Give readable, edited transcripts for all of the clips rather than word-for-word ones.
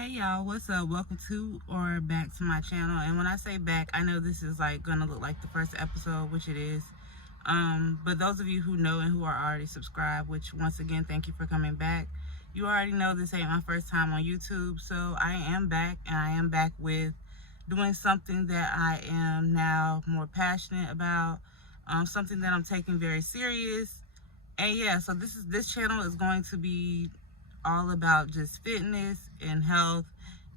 Hey y'all, what's up? Welcome to or back to my channel. And when I say back, I know this is like gonna look like the first episode, which it is. But those of you who know and who are already subscribed, which once again, thank you for coming back. You already know this ain't my first time on YouTube, so I am back, and I am back with doing something that I am now more passionate about, something that I'm taking very serious. And yeah, so this channel is going to be all about just fitness and health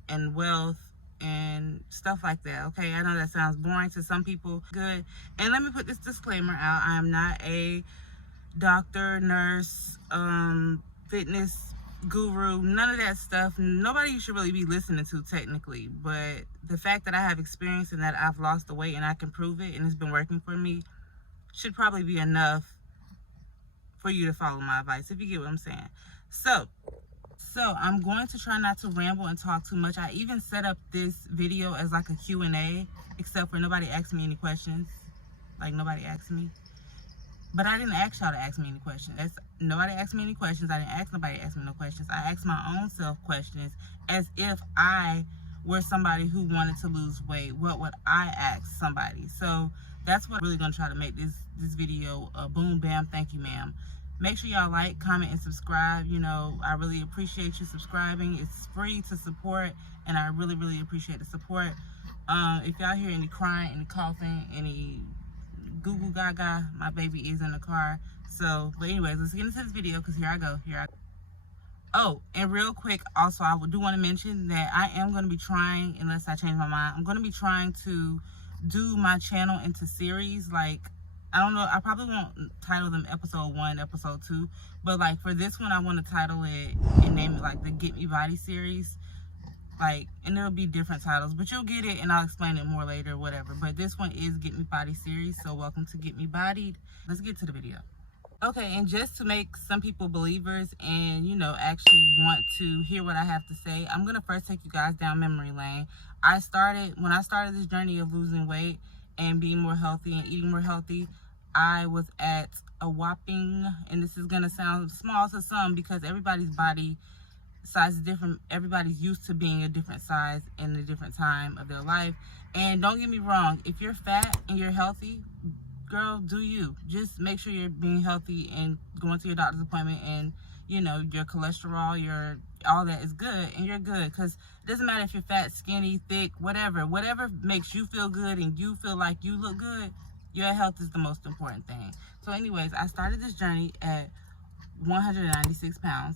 and wealth and stuff like that. Okay, I know that sounds boring to some people. Good. And let me put this disclaimer out. I am not a doctor, nurse, fitness guru, none of that stuff. Nobody you should really be listening to technically, but the fact that I have experience and that I've lost the weight and I can prove it and it's been working for me should probably be enough for you to follow my advice, if you get what I'm saying. So I'm going to try not to ramble and talk too much. I even set up this video as like a Q&A, except for nobody asked me any questions. Like, nobody asked me. But I didn't ask y'all to ask me any questions. Nobody asked me any questions. I didn't ask nobody to ask me no questions. I asked my own self questions as if I were somebody who wanted to lose weight. What would I ask somebody? So that's what I'm really going to try to make this video a boom, bam, thank you, ma'am. Make sure y'all like, comment, and subscribe. You know, I really appreciate you subscribing. It's free to support, and I really, really appreciate the support. If y'all hear any crying, any coughing, any goo goo gaga, my baby is in the car. So, but anyways, let's get into this video, because here I go. Oh, and real quick, also, I do want to mention that I am going to be trying, unless I change my mind, I'm going to be trying to do my channel into series. Like, I don't know, I probably won't title them episode 1, episode 2, but like for this one, I want to title it and name it like the Get Me Body series. Like, and it'll be different titles, but you'll get it and I'll explain it more later, whatever. But this one is Get Me Body series, so welcome to Get Me Bodied. Let's get to the video. Okay, and just to make some people believers and, you know, actually want to hear what I have to say, I'm going to first take you guys down memory lane. When I started this journey of losing weight and being more healthy and eating more healthy, I was at a whopping, and this is going to sound small to some because everybody's body size is different. Everybody's used to being a different size in a different time of their life. And don't get me wrong, if you're fat and you're healthy, girl, do you. Just make sure you're being healthy and going to your doctor's appointment, and you know, your cholesterol, your all that is good, and you're good. Because it doesn't matter if you're fat, skinny, thick, whatever makes you feel good and you feel like you look good, your health is the most important thing. So anyways, I started this journey at 196 pounds.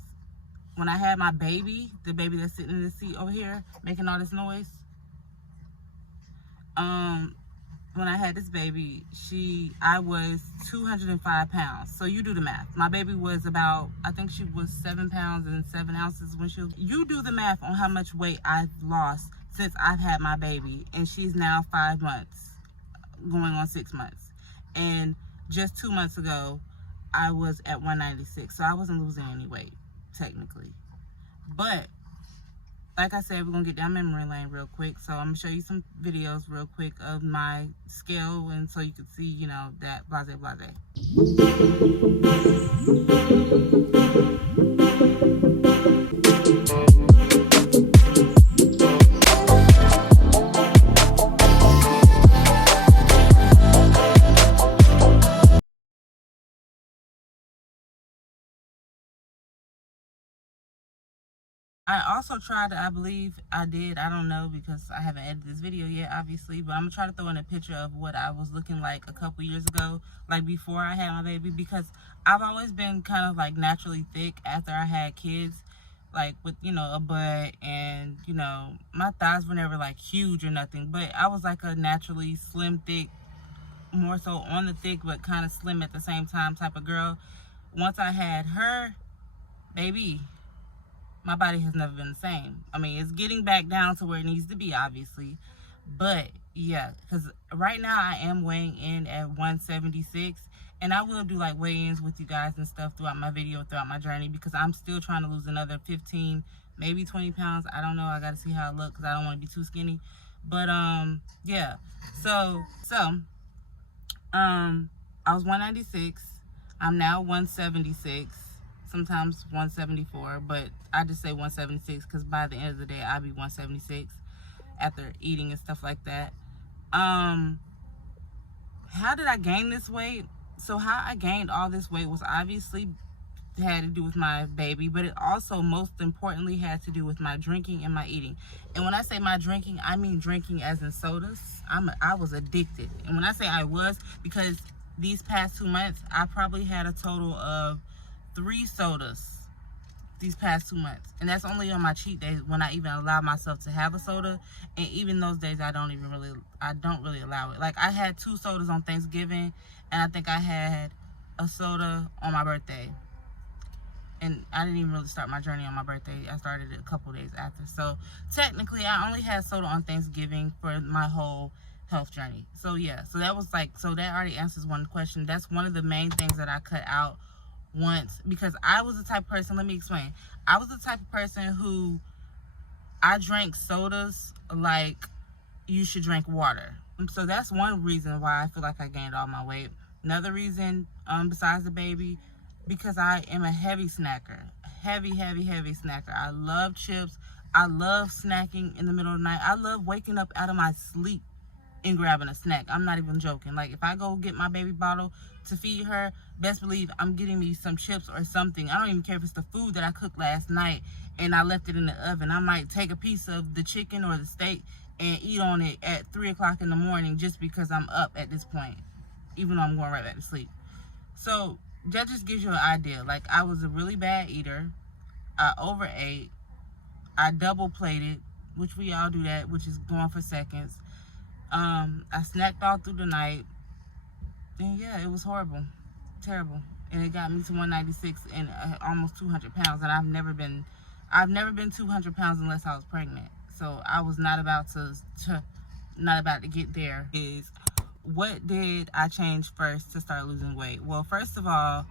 When I had my baby, the baby that's sitting in the seat over here making all this noise, when I had this baby, I was 205 pounds. So you do the math. My baby was about, I think she was 7 pounds and 7 ounces when you do the math on how much weight I've lost since I've had my baby. And she's now 5 months, going on 6 months. And just 2 months ago, I was at 196. So I wasn't losing any weight, technically. But like I said, we're going to get down memory lane real quick. So I'm going to show you some videos real quick of my scale, and so you can see, you know, that blase blase. I also tried to, I believe I did, I don't know because I haven't edited this video yet, obviously, but I'm going to try to throw in a picture of what I was looking like a couple years ago, like before I had my baby, because I've always been kind of like naturally thick after I had kids, like with, you know, a butt, and, you know, my thighs were never like huge or nothing, but I was like a naturally slim, thick, more so on the thick, but kind of slim at the same time type of girl. Once I had her baby, my body has never been the same. I mean, it's getting back down to where it needs to be, obviously. But, yeah, because right now I am weighing in at 176. And I will do, like, weigh-ins with you guys and stuff throughout my video, throughout my journey, because I'm still trying to lose another 15, maybe 20 pounds. I don't know. I got to see how I look because I don't want to be too skinny. But, yeah. So, I was 196. I'm now 176. sometimes 174, but I just say 176 because by the end of the day I'll be 176 after eating and stuff like that. How did I gain this weight? So how I gained all this weight was obviously had to do with my baby, but it also most importantly had to do with my drinking and my eating. And when I say my drinking, I mean drinking as in sodas. I was addicted. And when I say I was, because these past 2 months I probably had a total of 3 sodas these past 2 months, and that's only on my cheat days when I even allow myself to have a soda. And even those days I don't really allow it. Like I had 2 sodas on Thanksgiving, and I think I had a soda on my birthday, and I didn't even really start my journey on my birthday. I started it a couple days after. So technically I only had soda on Thanksgiving for my whole health journey. So yeah, so that was like, so that already answers one question. That's one of the main things that I cut out once, because I was the type of person, let me explain. I was the type of person who I drank sodas like you should drink water. So that's one reason why I feel like I gained all my weight. Another reason, besides the baby, because I am a heavy snacker. Heavy snacker. I love chips. I love snacking in the middle of the night. I love waking up out of my sleep and grabbing a snack. I'm not even joking. Like if I go get my baby bottle to feed her, best believe I'm getting me some chips or something. I don't even care if it's the food that I cooked last night and I left it in the oven. I might take a piece of the chicken or the steak and eat on it at 3 o'clock in the morning just because I'm up at this point, even though I'm going right back to sleep. So that just gives you an idea. Like I was a really bad eater. I overate. I double plated, which we all do that, which is going for seconds. I snacked all through the night, and yeah, it was horrible, terrible, and it got me to 196 and almost 200 pounds. And I've never been 200 pounds unless I was pregnant. So I was not about to get there. Is what did I change first to start losing weight? Well, first of all,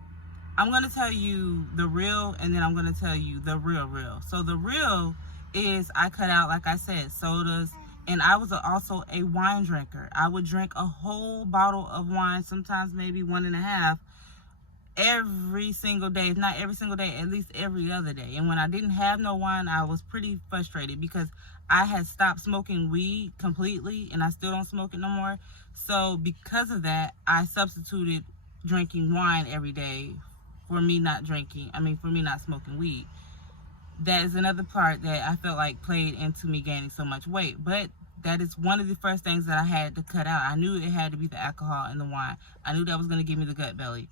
I'm gonna tell you the real, and then I'm gonna tell you the real. So the real is I cut out, like I said, sodas. And I was also a wine drinker. I would drink a whole bottle of wine, sometimes maybe 1.5, every single day. If not every single day, at least every other day. And when I didn't have no wine, I was pretty frustrated because I had stopped smoking weed completely, and I still don't smoke it no more. So because of that, I substituted drinking wine every day for me not smoking weed. That is another part that I felt like played into me gaining so much weight. But that is one of the first things that I had to cut out. I knew it had to be the alcohol and the wine. I knew that was going to give me the gut belly.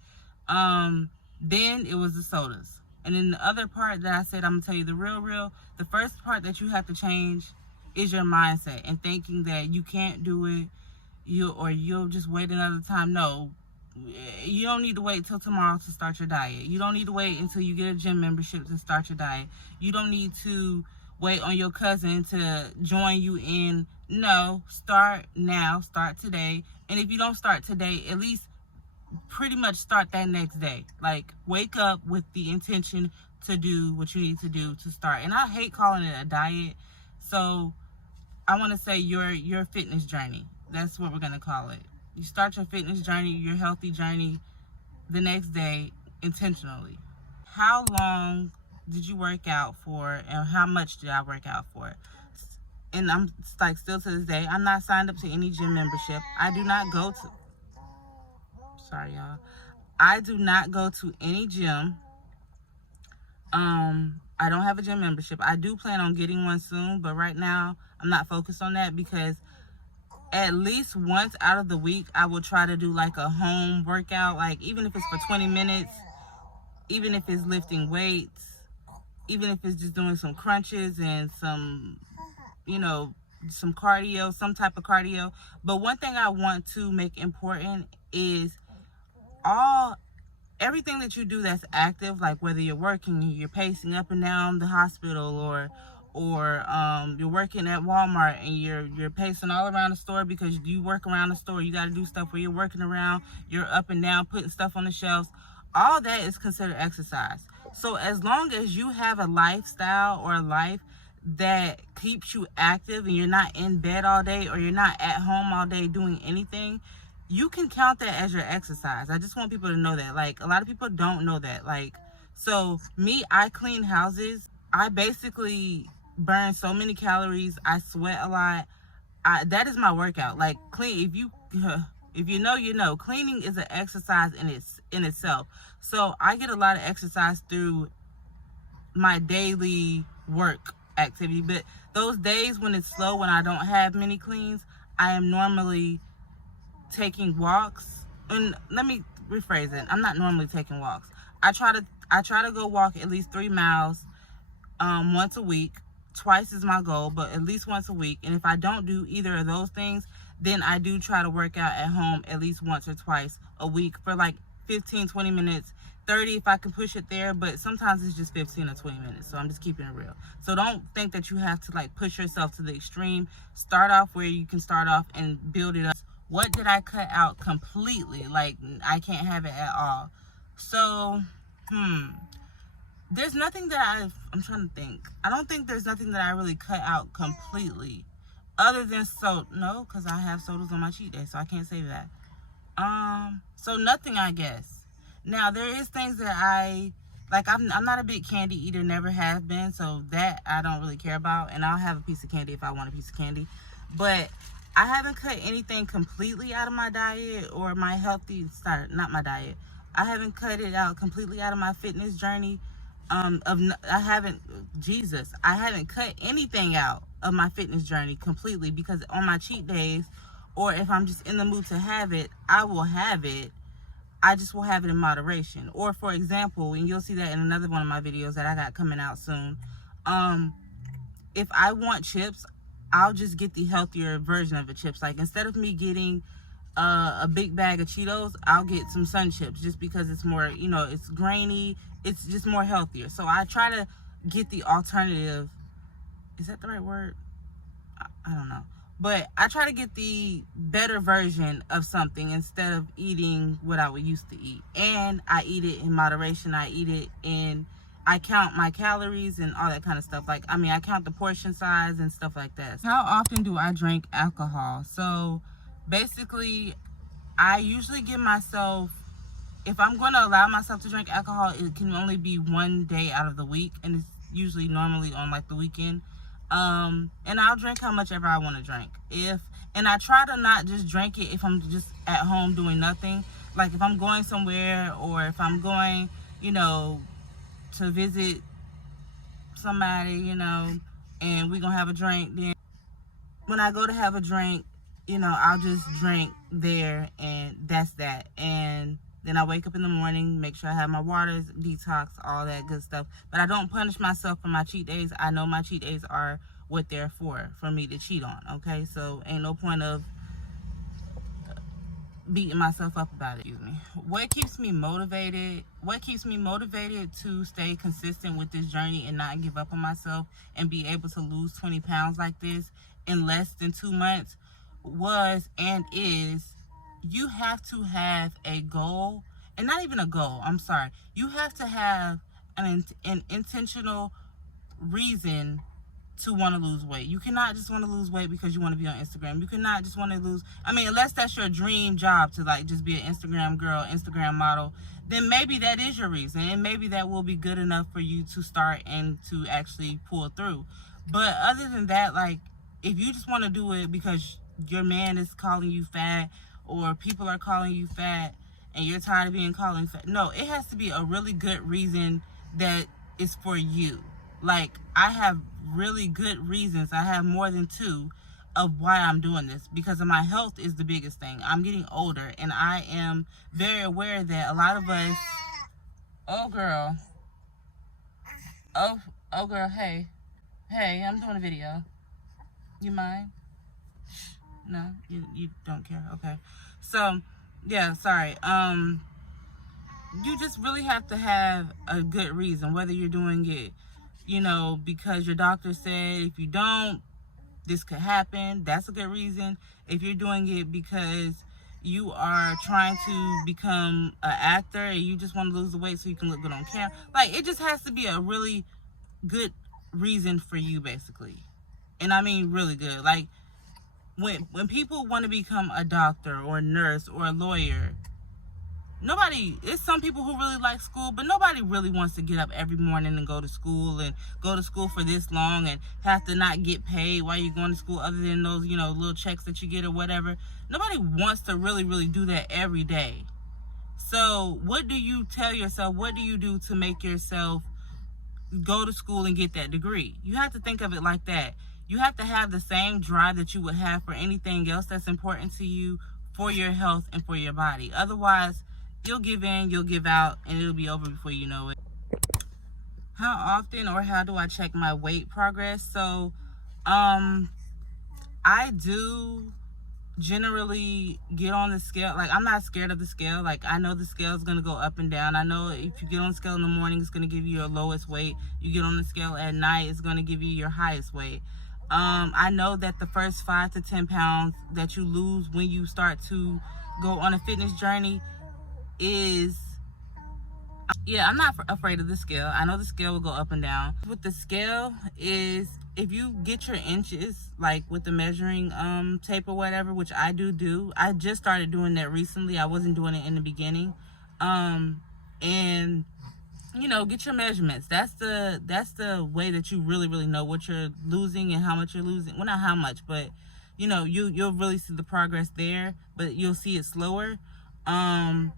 Then it was the sodas. And then the other part that I said, I'm going to tell you the real, the first part that you have to change is your mindset and thinking that you can't do it, you'll just wait another time. No. You don't need to wait till tomorrow to start your diet. You don't need to wait until you get a gym membership to start your diet. You don't need to wait on your cousin to join you in. No, start now, start today. And if you don't start today, at least pretty much start that next day. Like wake up with the intention to do what you need to do to start. And I hate calling it a diet. So I want to say your fitness journey. That's what we're going to call it. You start your fitness journey, your healthy journey, the next day intentionally. How long did you work out for, and how much did I work out for? And I'm like, still to this day, I'm not signed up to any gym membership. I do not go to, sorry y'all, I do not go to any gym. I don't have a gym membership. I do plan on getting one soon, but right now I'm not focused on that because at least once out of the week, I will try to do like a home workout, like even if it's for 20 minutes, even if it's lifting weights, even if it's just doing some crunches and some, some cardio, some type of cardio. But one thing I want to make important is everything that you do that's active, like whether you're working, you're pacing up and down the hospital, or you're working at Walmart and you're pacing all around the store because you work around the store. You got to do stuff where you're working around, you're up and down, putting stuff on the shelves. All that is considered exercise. So as long as you have a lifestyle or a life that keeps you active and you're not in bed all day or you're not at home all day doing anything, you can count that as your exercise. I just want people to know that. Like, a lot of people don't know that. Like, So me, I clean houses. I basically burn so many calories. I sweat a lot. That is my workout. Like, clean. If you know, you know. Cleaning is an exercise in itself. So I get a lot of exercise through my daily work activity. But those days when it's slow, when I don't have many cleans, I am normally taking walks. And let me rephrase it. I'm not normally taking walks. I try to go walk at least 3 miles once a week. Twice is my goal, but at least once a week. And if I don't do either of those things, then I do try to work out at home at least once or twice a week for like 15-20 minutes, 30 if I can push it there, but sometimes it's just 15 or 20 minutes. So I'm just keeping it real. So don't think that you have to like push yourself to the extreme. Start off where you can start off and build it up. What did I cut out completely? Like, I can't have it at all. So, there's nothing that I'm trying to think. I don't think there's nothing that I really cut out completely, other than no, because I have sodas on my cheat day, so I can't say that. So nothing, I guess. Now there is things that I like. I'm not a big candy eater, never have been, so that I don't really care about. And I'll have a piece of candy if I want a piece of candy, but I haven't cut anything completely out of my diet or my healthy start. Not my diet. I haven't cut it out completely out of my fitness journey. I haven't cut anything out of my fitness journey completely, because on my cheat days, or if I'm just in the mood to have it, I will have it. I just will have it in moderation. Or for example, and you'll see that in another one of my videos that I got coming out soon, if I want chips, I'll just get the healthier version of the chips. Like, instead of me getting a big bag of Cheetos, I'll get some Sun Chips, just because it's more, it's grainy, it's just more healthier. So I try to get the alternative. Is that the right word? I don't know. But I try to get the better version of something instead of eating what I would used to eat. And I eat it in moderation. I count my calories and all that kind of stuff. Like, I count the portion size and stuff like that. How often do I drink alcohol? So basically, I usually give myself, if I'm going to allow myself to drink alcohol, it can only be one day out of the week, and it's usually normally on like the weekend. And I'll drink how much ever I want to drink. And I try to not just drink it if I'm just at home doing nothing. Like, if I'm going somewhere, or if I'm going, to visit somebody, and we're gonna have a drink, then when I go to have a drink, I'll just drink there, and that's that. And then I wake up in the morning, make sure I have my waters, detox, all that good stuff. But I don't punish myself for my cheat days. I know my cheat days are what they're for me to cheat on, okay? So ain't no point of beating myself up about it. Excuse me. What keeps me motivated to stay consistent with this journey and not give up on myself and be able to lose 20 pounds like this in less than 2 months was and is, you have to have a goal. And not even a goal, I'm sorry. You have to have an intentional reason to want to lose weight. You cannot just want to lose weight because you want to be on Instagram. You cannot just want to lose, unless that's your dream job, to like just be an Instagram girl, Instagram model, then maybe that is your reason, and maybe that will be good enough for you to start and to actually pull through. But other than that, like, if you just want to do it because your man is calling you fat, or people are calling you fat, and you're tired of being called fat, no, it has to be a really good reason that is for you. Like, I have really good reasons. I have more than 2 of why I'm doing this, because of my health is the biggest thing. I'm getting older, and I am very aware that a lot of us, oh girl, hey, I'm doing a video. You mind? No, you don't care. Okay. So, yeah, sorry. You just really have to have a good reason, whether you're doing it, because your doctor said if you don't, this could happen. That's a good reason. If you're doing it because you are trying to become an actor and you just want to lose the weight so you can look good on camera, like, it just has to be a really good reason for you, basically. And I mean really good. Like, when people want to become a doctor or a nurse or a lawyer, it's some people who really like school, but nobody really wants to get up every morning and go to school for this long and have to not get paid while you're going to school, other than those, little checks that you get or whatever. Nobody wants to really, really do that every day. So what do you tell yourself? What do you do to make yourself go to school and get that degree? You have to think of it like that. You have to have the same drive that you would have for anything else that's important to you, for your health and for your body. Otherwise, you'll give in, you'll give out, and it'll be over before you know it. How often or how do I check my weight progress? So I do generally get on the scale. Like, I'm not scared of the scale. Like, I know the scale is going to go up and down. I know if you get on the scale in the morning, it's going to give you your lowest weight. You get on the scale at night, it's going to give you your highest weight. I know that the first 5 to 10 pounds that you lose when you start to go on a fitness journey is, I'm not afraid of the scale. I know the scale will go up and down. With the scale is, if you get your inches, like with the measuring tape or whatever, which I do. I just started doing that recently. I wasn't doing it in the beginning. And get your measurements. That's the way that you really, really know what you're losing and how much you're losing. Well, not how much, but you'll really see the progress there, but you'll see it slower. And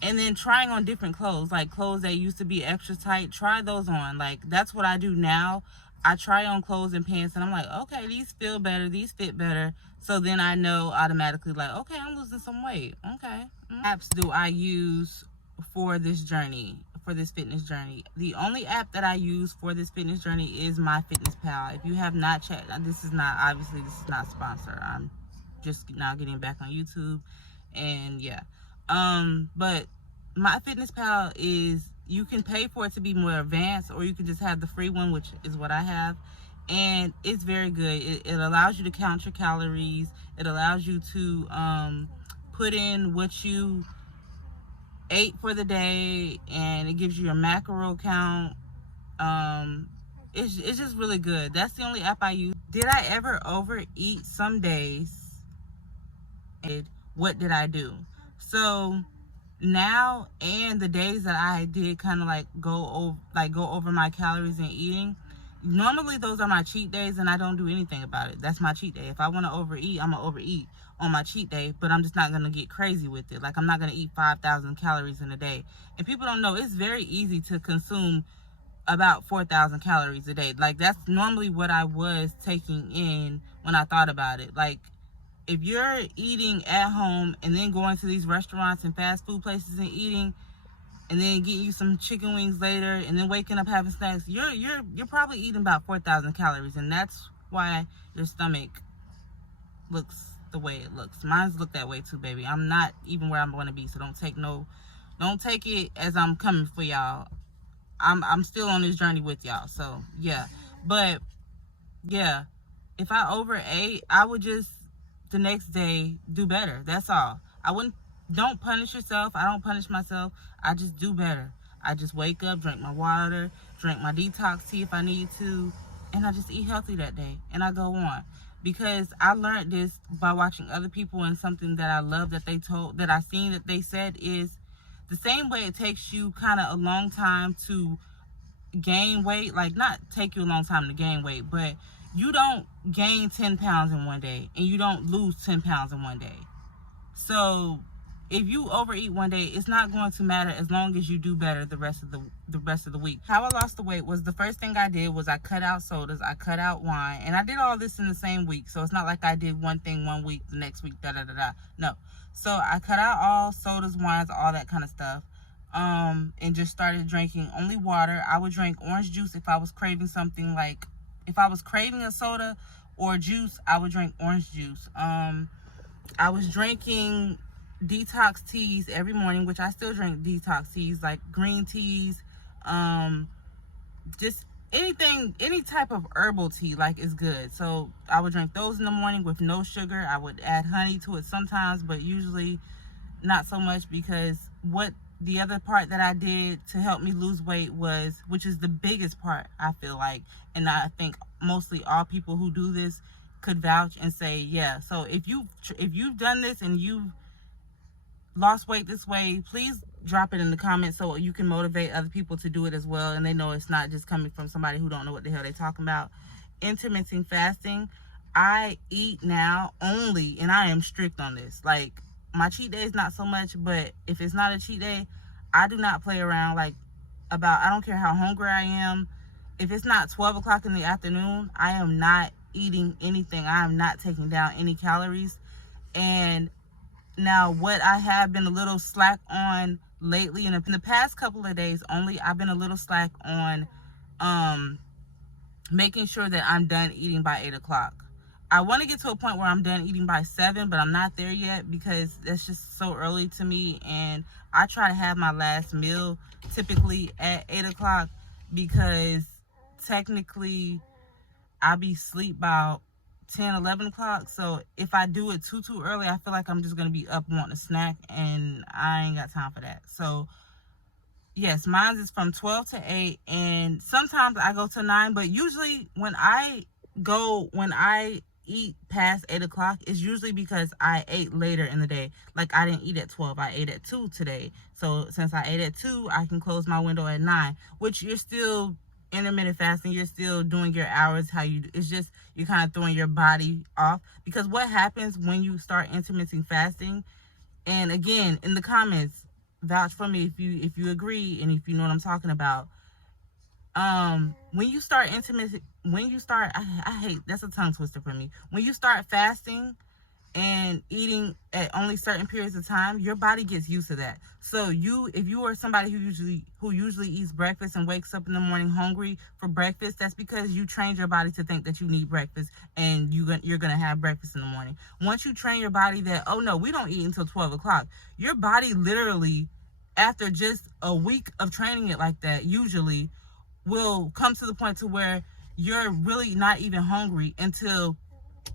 then trying on different clothes, like clothes that used to be extra tight, try those on. Like, that's what I do now. I try on clothes and pants, and I'm like, okay, these feel better, these fit better. So then I know automatically, like, okay, I'm losing some weight. Okay. Apps do I use for this journey, for this fitness journey? The only app that I use for this fitness journey is MyFitnessPal. If you have not checked, this is not sponsored. I'm just now getting back on YouTube, and but MyFitnessPal is, you can pay for it to be more advanced, or you can just have the free one, which is what I have, and it's very good. It allows you to count your calories. It allows you to put in what you ate for the day, and it gives you a macro count. It's just really good. That's the only app I use. Did I ever overeat some days? And what did I do? So now, and the days that I did kind of go over my calories and eating, normally those are my cheat days, and I don't do anything about it. That's my cheat day. If I want to overeat, I'm gonna overeat on my cheat day, but I'm just not gonna get crazy with it. Like, I'm not gonna eat 5,000 calories in a day. And people don't know, it's very easy to consume about 4,000 calories a day. Like, that's normally what I was taking in when I thought about it. Like, if you're eating at home and then going to these restaurants and fast food places and eating, and then getting you some chicken wings later, and then waking up having snacks, you're probably eating about 4,000 calories, and that's why your stomach looks the way it looks. Mine's look that way too, baby. I'm not even where I'm going to be, so don't take it as I'm coming for y'all. I'm still on this journey with y'all. So but if I overate, I would just the next day do better. That's all. Don't punish yourself. I don't punish myself. I just do better. I just wake up, drink my water, drink my detox tea if I need to, and I just eat healthy that day, and I go on. Because I learned this by watching other people, and something that I love that I seen that they said is, the same way it takes you kind of a long time to gain weight, like, not take you a long time to gain weight, but you don't gain 10 pounds in one day, and you don't lose 10 pounds in one day. So if you overeat one day, it's not going to matter as long as you do better the rest of the week. How I lost the weight was, the first thing I did was I cut out sodas, I cut out wine, and I did all this in the same week. So it's not like I did one thing one week, the next week, no. So I cut out all sodas, wines, all that kind of stuff, and just started drinking only water. I would drink orange juice if I was craving something, like if I was craving a soda or juice, I would drink orange juice. I was drinking detox teas every morning, which I still drink detox teas, like green teas, just anything, any type of herbal tea, like, is good. So I would drink those in the morning with no sugar. I would add honey to it sometimes, but usually not so much, because what the other part that I did to help me lose weight was, which is the biggest part, I feel like, and I think mostly all people who do this could vouch and say, yeah. So if you've done this and you've lost weight this way, please drop it in the comments so you can motivate other people to do it as well, and they know it's not just coming from somebody who don't know what the hell they're talking about. Intermittent fasting, I eat now only, and I am strict on this. Like, my cheat days not so much, but if it's not a cheat day, I do not play around. Like, about, I don't care how hungry I am, if it's not 12 o'clock in the afternoon, I am not eating anything. I am not taking down any calories. And now, what I have been a little slack on lately, in the past couple of days only, I've been a little slack on making sure that I'm done eating by 8 o'clock. I want to get to a point where I'm done eating by 7, but I'm not there yet because that's just so early to me. And I try to have my last meal typically at 8 o'clock because technically I'll be asleep about 10, 11 o'clock. So if I do it too early, I feel like I'm just going to be up wanting a snack, and I ain't got time for that. So yes, mine is from 12 to 8, and sometimes I go to 9, but usually when I eat past 8 o'clock, it's usually because I ate later in the day. Like, I didn't eat at 12, I ate at 2 today. So since I ate at 2, I can close my window at 9, which you're still intermittent fasting. You're still doing your hours how you, it's just you're kind of throwing your body off. Because what happens when you start intermittent fasting, and again, in the comments, vouch for me if you agree and if you know what I'm talking about. When you start I hate, that's a tongue twister for me. When you start fasting and eating at only certain periods of time, your body gets used to that. So if you are somebody who usually eats breakfast and wakes up in the morning hungry for breakfast, that's because you trained your body to think that you need breakfast, and you're gonna have breakfast in the morning. Once you train your body that, oh no, we don't eat until 12 o'clock, your body literally, after just a week of training it like that, usually will come to the point to where you're really not even hungry until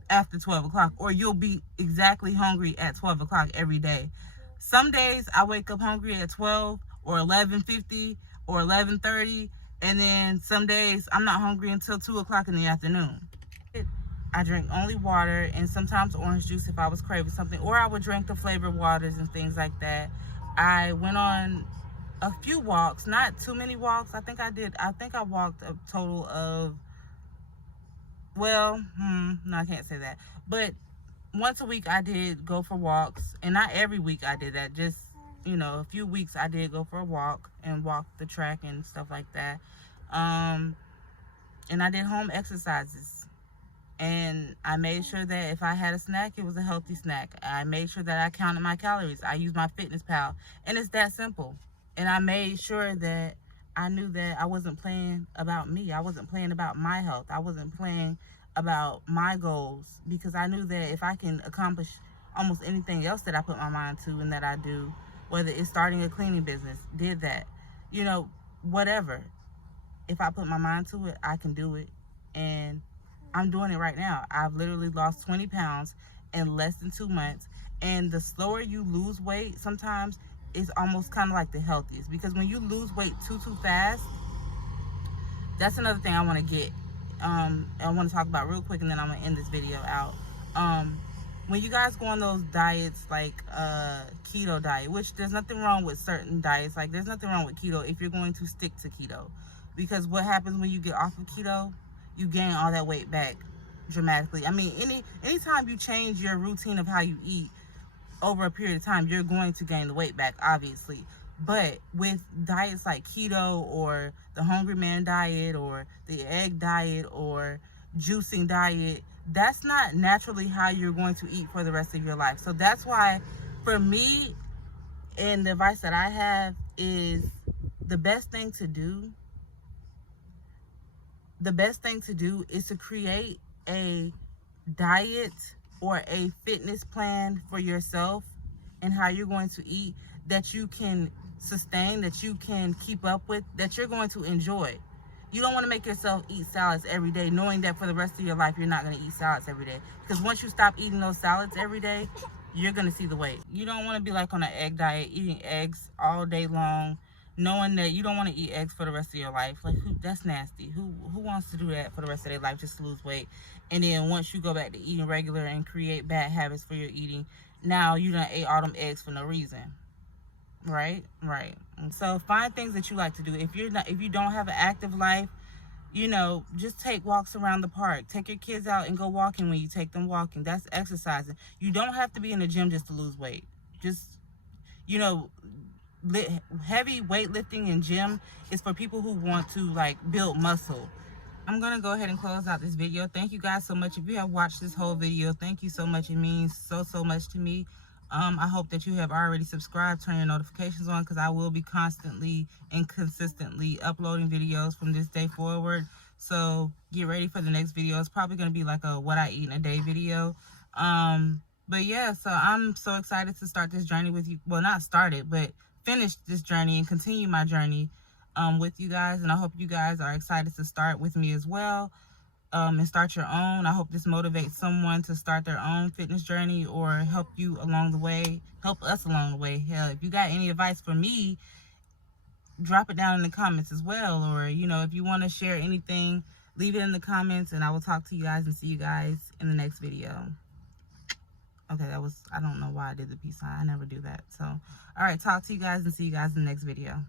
after 12 o'clock, or you'll be exactly hungry at 12 o'clock every day. Some days I wake up hungry at 12 or 11:50 or 11:30, and then some days I'm not hungry until 2 o'clock in the afternoon. I drink only water and sometimes orange juice if I was craving something, or I would drink the flavored waters and things like that. I went on a few walks, not too many walks. I think I walked a total of, well, no, I can't say that. But once a week I did go for walks, and not every week I did that. Just, a few weeks I did go for a walk and walk the track and stuff like that. And I did home exercises. And I made sure that if I had a snack, it was a healthy snack. I made sure that I counted my calories. I used my Fitness Pal. And it's that simple. And I made sure that I knew that I wasn't playing about me. I wasn't playing about my health. I wasn't playing about my goals, because I knew that if I can accomplish almost anything else that I put my mind to and that I do, whether it's starting a cleaning business, did that, whatever. If I put my mind to it, I can do it. And I'm doing it right now. I've literally lost 20 pounds in less than 2 months. And the slower you lose weight, sometimes it's almost kind of like the healthiest, because when you lose weight too fast, that's another thing I want to get. I want to talk about real quick, and then I'm going to end this video out. When you guys go on those diets, like keto diet, which there's nothing wrong with certain diets. Like, there's nothing wrong with keto if you're going to stick to keto. Because what happens when you get off of keto, you gain all that weight back dramatically. I mean, anytime you change your routine of how you eat over a period of time, you're going to gain the weight back, obviously. But with diets like keto, or the Hungry Man diet, or the egg diet, or juicing diet, that's not naturally how you're going to eat for the rest of your life. So that's why, for me, and the advice that I have is, the best thing to do is to create a diet or a fitness plan for yourself and how you're going to eat, that you can sustain, that you can keep up with, that you're going to enjoy. You don't want to make yourself eat salads every day, knowing that for the rest of your life you're not going to eat salads every day. Because once you stop eating those salads every day, you're going to see the weight. You don't want to be like on an egg diet, eating eggs all day long, knowing that you don't want to eat eggs for the rest of your life. Like, that's nasty. Who wants to do that for the rest of their life, just to lose weight? And then once you go back to eating regular and create bad habits for your eating, now you done ate all them eggs for no reason. Right? Right. And so find things that you like to do. If you don't have an active life, you know, just take walks around the park. Take your kids out and go walking when you take them walking. That's exercising. You don't have to be in the gym just to lose weight. Just, you know, heavy weightlifting and gym is for people who want to like build muscle. I'm gonna go ahead and close out this video. Thank you guys so much. If you have watched this whole video, thank you so much. It means so much to me. I hope that you have already subscribed, turn your notifications on, because I will be constantly and consistently uploading videos from this day forward. So get ready for the next video. It's probably going to be like a what I eat in a day video. But yeah, so I'm so excited to start this journey with you. Well, not start it, but finish this journey and continue my journey with you guys. And I hope you guys are excited to start with me as well. And start your own. I hope this motivates someone to start their own fitness journey or help you along the way, help us along the way. Hell, if you got any advice for me, drop it down in the comments as well. Or, you know, if you want to share anything, leave it in the comments and I will talk to you guys and see you guys in the next video. Okay, I don't know why I did the peace sign. I never do that. So, all right, talk to you guys and see you guys in the next video.